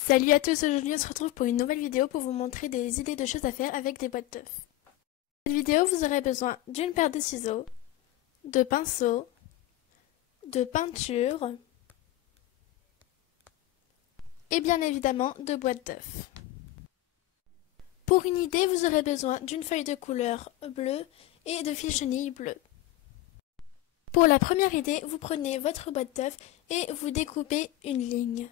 Salut à tous, aujourd'hui on se retrouve pour une nouvelle vidéo pour vous montrer des idées de choses à faire avec des boîtes d'œufs. Dans cette vidéo, vous aurez besoin d'une paire de ciseaux, de pinceaux, de peinture et bien évidemment de boîtes d'œufs. Pour une idée, vous aurez besoin d'une feuille de couleur bleue et de fil chenille bleu. Pour la première idée, vous prenez votre boîte d'œufs et vous découpez une ligne.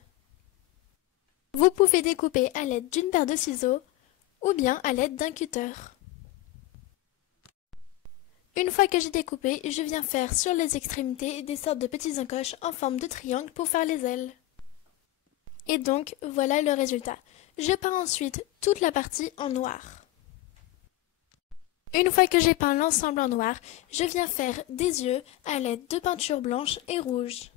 Vous pouvez découper à l'aide d'une paire de ciseaux ou bien à l'aide d'un cutter. Une fois que j'ai découpé, je viens faire sur les extrémités des sortes de petits encoches en forme de triangle pour faire les ailes. Et donc, voilà le résultat. Je peins ensuite toute la partie en noir. Une fois que j'ai peint l'ensemble en noir, je viens faire des yeux à l'aide de peinture blanche et rouge.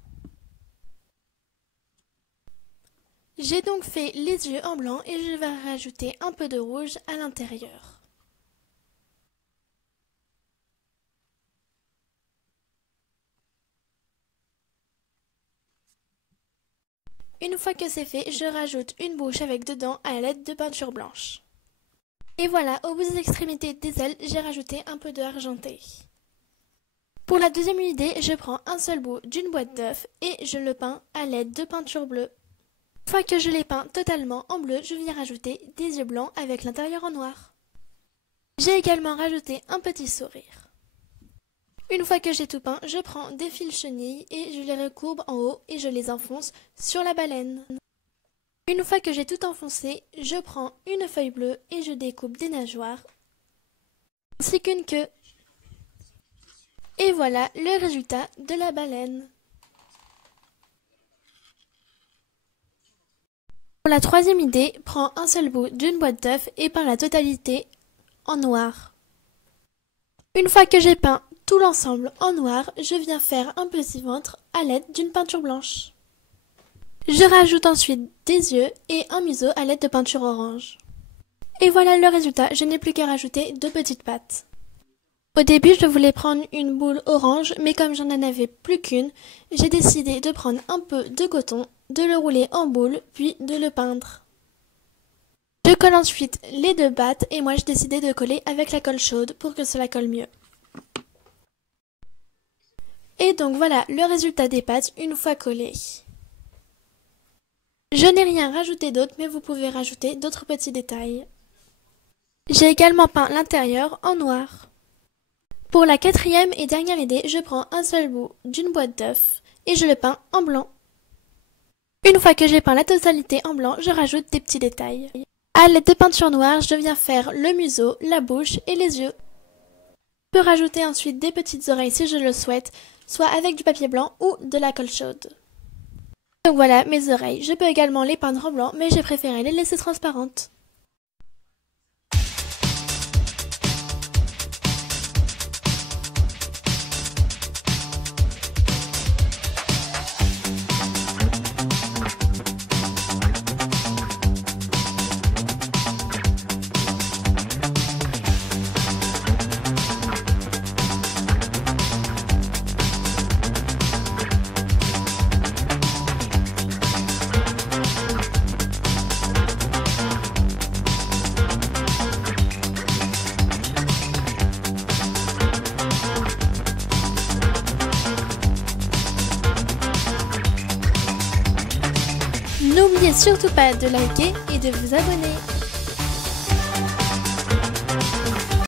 J'ai donc fait les yeux en blanc et je vais rajouter un peu de rouge à l'intérieur. Une fois que c'est fait, je rajoute une bouche avec dedans à l'aide de peinture blanche. Et voilà, au bout des extrémités des ailes, j'ai rajouté un peu de argenté. Pour la deuxième idée, je prends un seul bout d'une boîte d'œufs et je le peins à l'aide de peinture bleue. Une fois que je l'ai peint totalement en bleu, je viens rajouter des yeux blancs avec l'intérieur en noir. J'ai également rajouté un petit sourire. Une fois que j'ai tout peint, je prends des fils chenilles et je les recourbe en haut et je les enfonce sur la baleine. Une fois que j'ai tout enfoncé, je prends une feuille bleue et je découpe des nageoires ainsi qu'une queue. Et voilà le résultat de la baleine. Pour la troisième idée, prends un seul bout d'une boîte d'œufs et peins la totalité en noir. Une fois que j'ai peint tout l'ensemble en noir, je viens faire un petit ventre à l'aide d'une peinture blanche. Je rajoute ensuite des yeux et un museau à l'aide de peinture orange. Et voilà le résultat, je n'ai plus qu'à rajouter deux petites pattes. Au début, je voulais prendre une boule orange, mais comme j'en avais plus qu'une, j'ai décidé de prendre un peu de coton, de le rouler en boule, puis de le peindre. Je colle ensuite les deux pattes et moi j'ai décidé de coller avec la colle chaude pour que cela colle mieux. Et donc voilà le résultat des pattes une fois collées. Je n'ai rien rajouté d'autre, mais vous pouvez rajouter d'autres petits détails. J'ai également peint l'intérieur en noir. Pour la quatrième et dernière idée, je prends un seul bout d'une boîte d'œufs et je le peins en blanc. Une fois que j'ai peint la totalité en blanc, je rajoute des petits détails. À l'aide de peinture noire, je viens faire le museau, la bouche et les yeux. Je peux rajouter ensuite des petites oreilles si je le souhaite, soit avec du papier blanc ou de la colle chaude. Donc voilà mes oreilles. Je peux également les peindre en blanc, mais j'ai préféré les laisser transparentes. N'oubliez surtout pas de liker et de vous abonner.